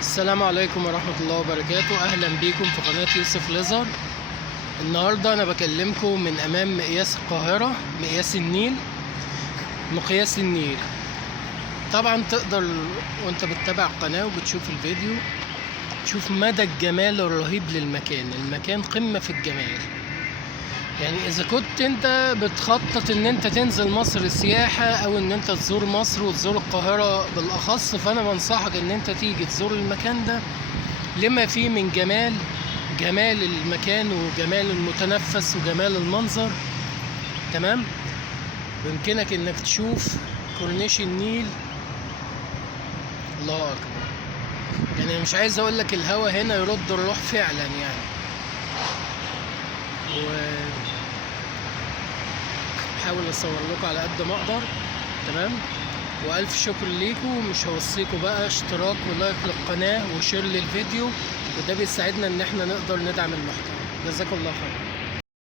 السلام عليكم ورحمة الله وبركاته. أهلا بيكم في قناة يوسف ليزر. النهاردة أنا بكلمكم من أمام مقياس القاهرة، مقياس النيل، مقياس النيل. طبعا تقدر وانت بتتابع القناة وبتشوف الفيديو تشوف مدى الجمال الرهيب للمكان. المكان قمة في الجمال. يعني إذا كنت انت بتخطط ان انت تنزل مصر سياحة او ان انت تزور مصر وتزور القاهرة بالاخص، فانا بنصحك ان انت تيجي تزور المكان ده لما فيه من جمال المكان وجمال المتنفس وجمال المنظر. تمام. ويمكنك انك تشوف كورنيش النيل. الله اكبر. يعني مش عايز اقول لك الهوا هنا يرد الروح فعلا يعني. حاول اصور لكم على قد ما اقدر. تمام. والف شكر ليكم. مش هوصيكم بقى اشتراك ولايك للقناه وشير للفيديو، وده بيساعدنا ان احنا نقدر ندعم المحتوى. جزاكم الله خير.